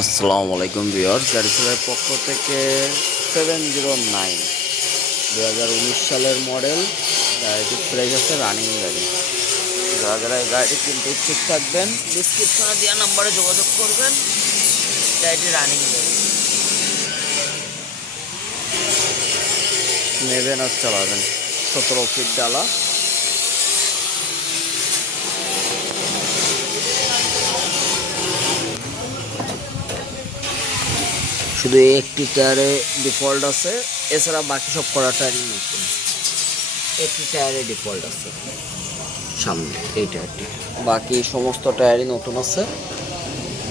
আসসালামু আলাইকুম ভিওর গাড়ি পক্ষ থেকে সেভেন জিরো নাইন দু হাজার উনিশ সালের মডেল, গাড়িটি প্রাইস আছে রানিং গাড়ি। যারা গাড়িটি কিনতে ইচ্ছুক থাকবেন ডিসক্রিপশনে দেওয়া নাম্বারে যোগাযোগ করবেন, গাড়িটি রানিং গাড়ি। নেবেন আর চালাবেন। সতেরো ফিট ডালা। শুধু একটি টায়ারে ডিফল্ট আছে, এছাড়া বাকি সব করা টায়ারই নতুন। একটি টায়ারে ডিফল্ট আছে। সামনে এই টায়ারটি। বাকি সমস্ত টায়ারই নতুন আছে।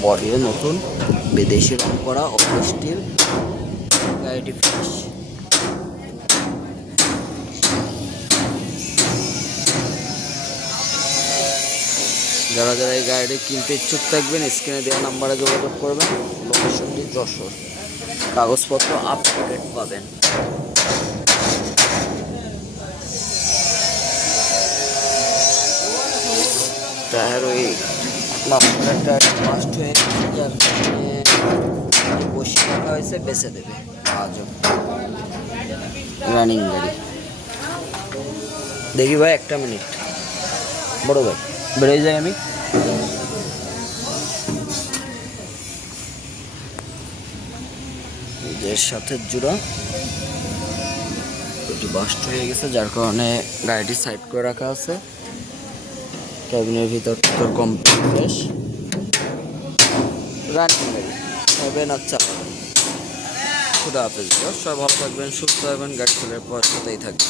বডিও নতুন। বিদেশি রং করা স্টিল। গাড়িটি ফ্রেশ যারা যারা এই গাড়িটি কিনতে ইচ্ছুক থাকবেন, স্ক্রিনে দেওয়া নাম্বারে যোগাযোগ করবেন। লোকেশনটি যশোর। কাগজপত্র আপ টু ডেট পাবেন বেছে দেবে। রানিং দেখি ভাই, একটা মিনিট বড় ভাই বেরোয় যাই আমি? এর সাথে জোড়া। একটু বাস্ট হয়ে গেছে, যার কারণে গাড়িটি সাইড করে রাখা আছে। ক্যাবিনের ভিতর তোর কমপ্লিট ফ্রেশ রানিং গাড়ি হবে না খুদা হাফেজ সবাই ভালো থাকবেন, সুস্থ থাকবেন, গাড়ি চলার পর সাথেই থাকবেন।